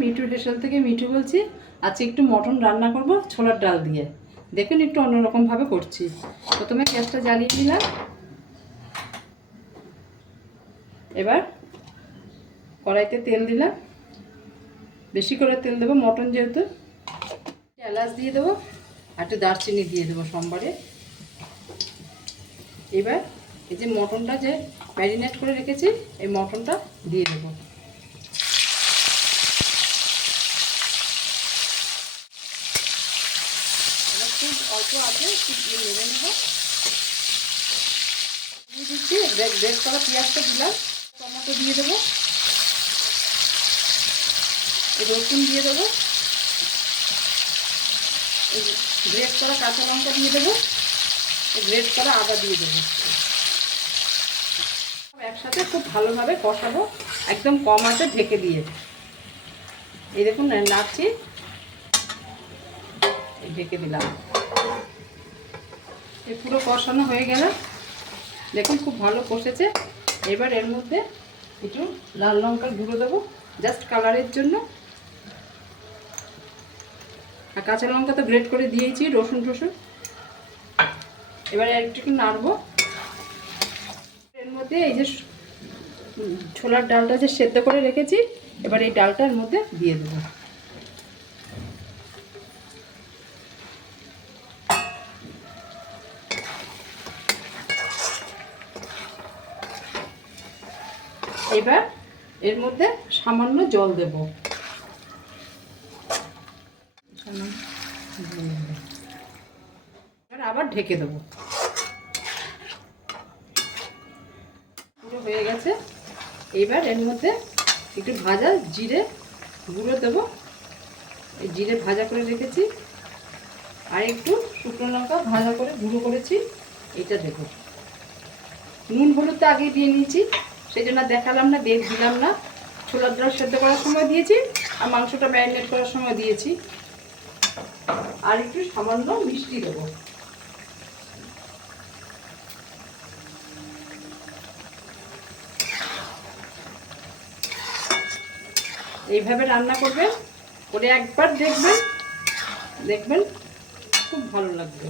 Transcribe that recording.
মিঠুর হেসেল থেকে মিঠু বলছি। আজকে একটু মটন রান্না করব ছোলার ডাল দিয়ে। দেখুন একটু অন্যরকমভাবে করছি। প্রথমে গ্যাসটা জ্বালিয়ে দিলাম। এবার কড়াইতে তেল দিলাম, বেশি করে তেল দেবো মটন যেহেতু। এলাচ দিয়ে দেবো আর একটু দারচিনি দিয়ে দেবো সোমবারে। এবার এই যে মটনটা যে ম্যারিনেট করে রেখেছি এই মটনটা দিয়ে দেবো। এবার খুব অল্প আছে একটু নেড়ে নেব। দিয়ে দিচ্ছি গ্রেট করা পেঁয়াজটা দিলাম, টমেটো দিয়ে দেবো, রসুন দিয়ে দেবো, গ্রেট করা কাঁচা লঙ্কা দিয়ে দেবো, গ্রেট করা আদা দিয়ে দেবো। একসাথে খুব ভালোভাবে কষাবো একদম কম আঁচে ঢেকে দিয়ে। এই দেখুন নাড়ছি, ঢেকে দিলাম। এই পুরো কষানো হয়ে গেল, দেখুন খুব ভালো কষেছে। এবার এর মধ্যে একটু লাল লঙ্কার গুঁড়ো দেবো জাস্ট কালারের জন্য, আর কাঁচা লঙ্কা তো গ্রেট করে দিয়েছি, রসুন টসুন। এবারে একটু নাড়বো। এর মধ্যে এই যে ছোলার ডালটা যে সেদ্ধ করে রেখেছি এবার এই ডালটার মধ্যে দিয়ে দেবো। এবার এর মধ্যে সামান্য জল দেব। এবার আবার ঢেকে দেবো। পুরো হয়ে গেছে। এবার এর মধ্যে একটু ভাজা জিরে গুঁড়ো দেবো, এই জিরে ভাজা করে রেখেছি, আর একটু শুকনো লঙ্কা ভাজা করে গুঁড়ো করেছি এটা দেবো। নুন হলুদ তো আগে দিয়ে নিয়েছি, সেই জন্য দেখালাম না, দিলাম না। ছোলার ডাল সেদ্ধ করার সময় দিয়েছি আর মাংসটা ম্যারিনেট করার সময় দিয়েছি। আর একটু সামান্য মিষ্টি দেবো। এইভাবে রান্না করবেন, করে একবার দেখবেন খুব ভালো লাগবে।